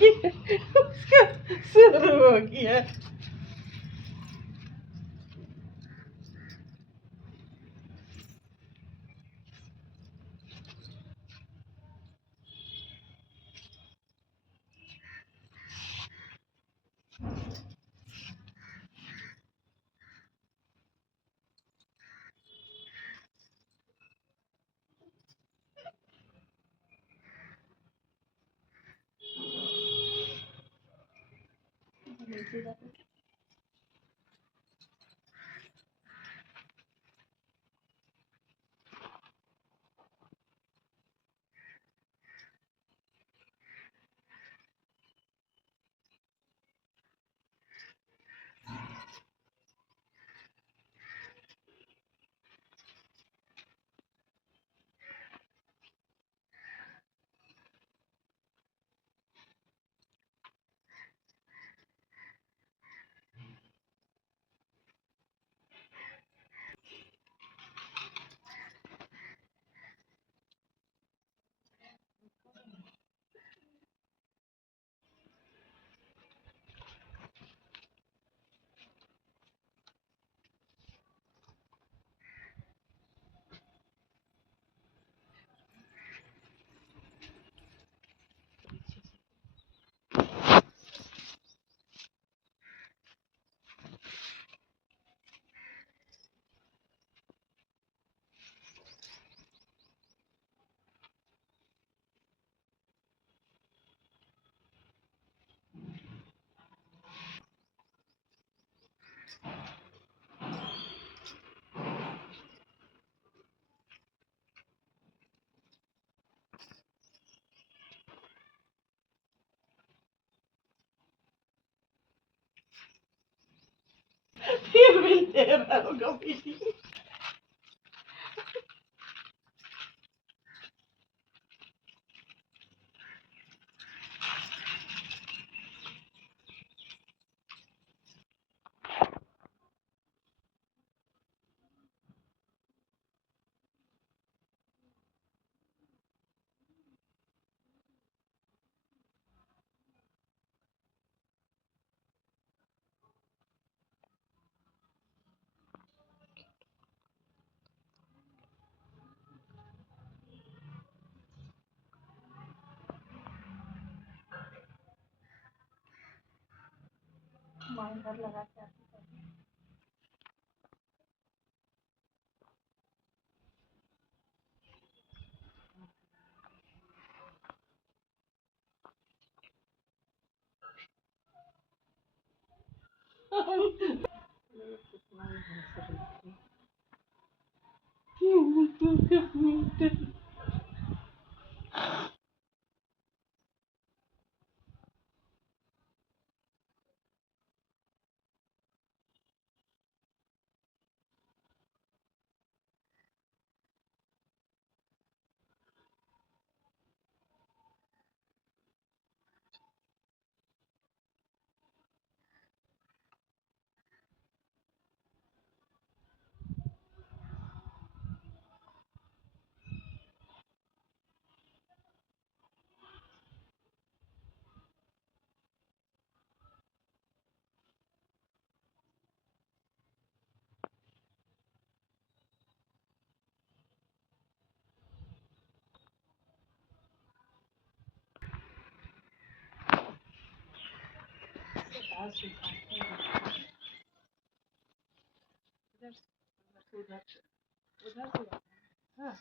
कि उसका शुरू हो गया। फिर मिलते हैं कभी। माइंडर लगा के आती है। उधर से हाँ।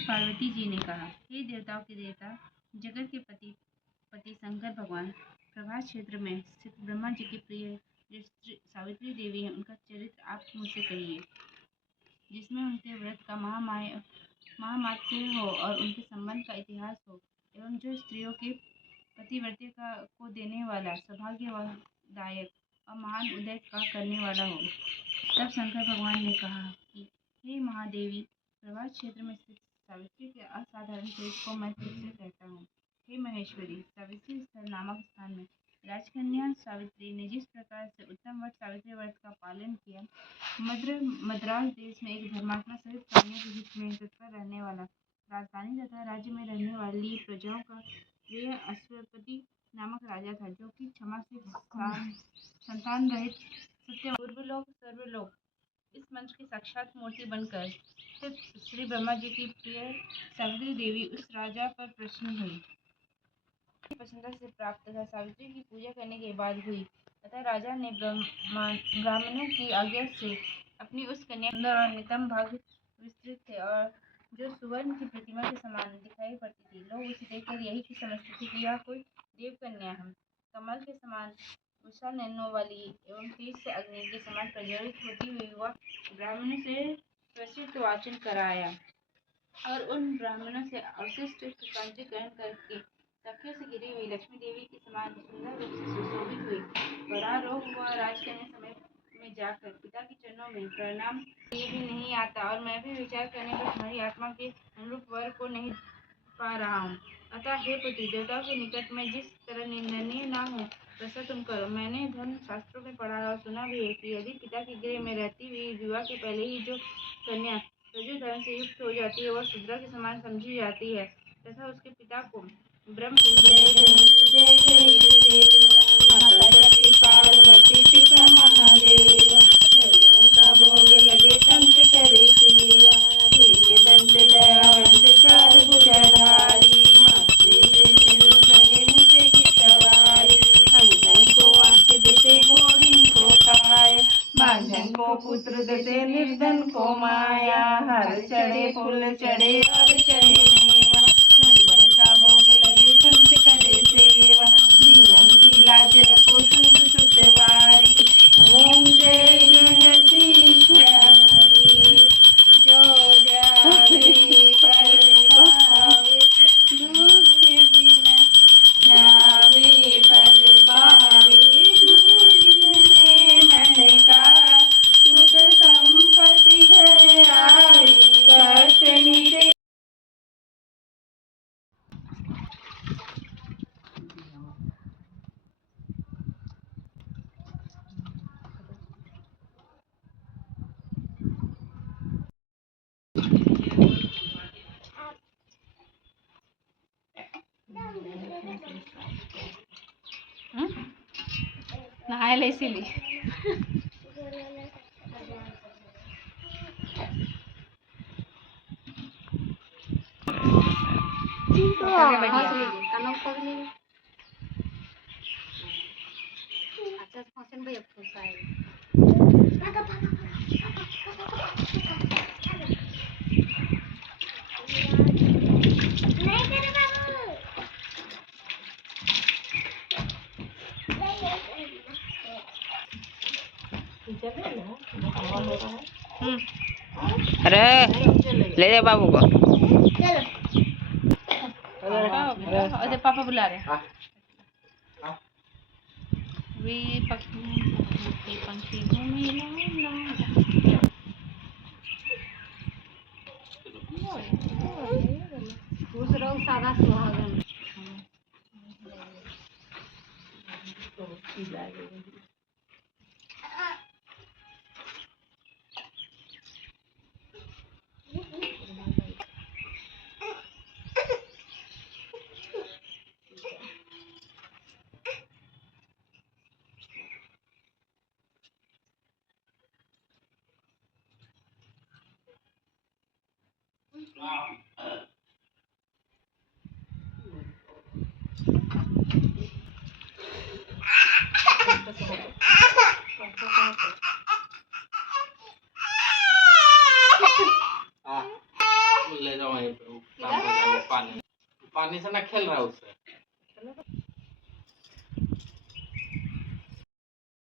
पार्वती जी ने कहा, हे देवताओं के देवता, जगत के पति शंकर भगवान, प्रभास क्षेत्र में स्थित ब्रह्मा जी की प्रिय जो सावित्री देवी है, उनका चरित्र आप मुझसे कहिए, जिसमें उनके व्रत का महामात्म्य हो और उनके संबंध का इतिहास हो, एवं जो स्त्रियों के पतिव्रत्य को देने वाला, सौभाग्यदायक और महान उदय का करने वाला हो। तब शंकर भगवान ने कहा कि हे महादेवी, प्रभास क्षेत्र में स्थित सावित्री के असाधारण चरित्र को मैं तुझसे कहता हूँ। हे महेश्वरी, सावित्री स्थल नामक स्थान में राजकन्या सावित्री ने जिस प्रकार से उत्तम व्रत सावित्री व्रत का पालन किया, मद्रास देश में एक धर्मात्मा सहित प्राणियों के हित में तत्पर रहने वाला, राजधानी तथा राज्य में रहने वाली प्रजाओं का प्रिय अश्वपति नामक राजा था, जो कि क्षमा से संतान रहित सत्य पूर्वलोक सर्वलोक इस मंच की साक्षात मूर्ति बनकर स्थित श्री ब्रह्मा जी की प्रिय सावित्री देवी उस राजा पर प्रसन्न हुई। प्रसन्नता से प्राप्त तथा सावित्री की पूजा करने के बाद हुई, तथा राजा ने ब्राह्मणों की आज्ञा से अपनी उस कन्या सुंदर और नितंब भाग विस्तृत थे और जो सुवर्ण की प्रतिमा के समान दिखाई पड़ती थी। लोग उसे देखकर यही समझते थे कि यह कोई देव कन्या है। कमल के समान विशाल नैनों वाली एवं तेज से अग्नि के समान प्रज्वलित होती हुई वह ब्राह्मणों से प्रसिद्ध वाचन कराया और उन ब्राह्मणों से अवशिष्ट सुगंध ग्रहण करके तकियों से गिरी हुई लक्ष्मी देवी के समान सुंदर रूप से सुशोभित हुई। परारोह हुआ राजकन्या समय में जाकर पिता के चरणों में प्रणाम ये भी नहीं आता और मैं भी विचार करने पर तुम्हारी आत्मा के अनुरूप वर को नहीं पा रहा हूँ। अतः हे पुत्री, देवताओं के निकट में जिस तरह निंदनीय न हो वैसा तुम करो। मैंने धर्म शास्त्रों में पढ़ा और सुना भी है कि यदि पिता के गृह में रहती हुई विवाह के पहले ही जो कन्या रजो धर्म से युक्त हो जाती है, वह शूद्रा के समान समझी जाती है तथा उसके पिता को ब्रह्म पार्वती पिता महादेव का भोग लगे कंठ करे सेवा, दंत दयावंत चार भुजाधारी, मुझसे की सवारी, अंजन को आंख देते घोड़ी को काय, बांझन को पुत्र देते निर्धन को माया, हर चढ़े फूल चढ़े और चढ़े मेवा, नंदन का भोग लगे संत करे सेवा, दीनन की लाज रखो शुभ सुतवारी। ओम जय जगदीश हरे, जो जावे पर पावे, दुख बिन जावे पर पावे, दुख बिन से मन का सुख संपत्ति घर आवे, कष्ट निरे नहायला इसीलिए अरे ले जा बाबू को। अरे पापा बुला रहे। वे पंखी घूमे दूसरा सादा सुहागन ले जाओ वहीं पे। पानी से ना खेल रहा है उससे।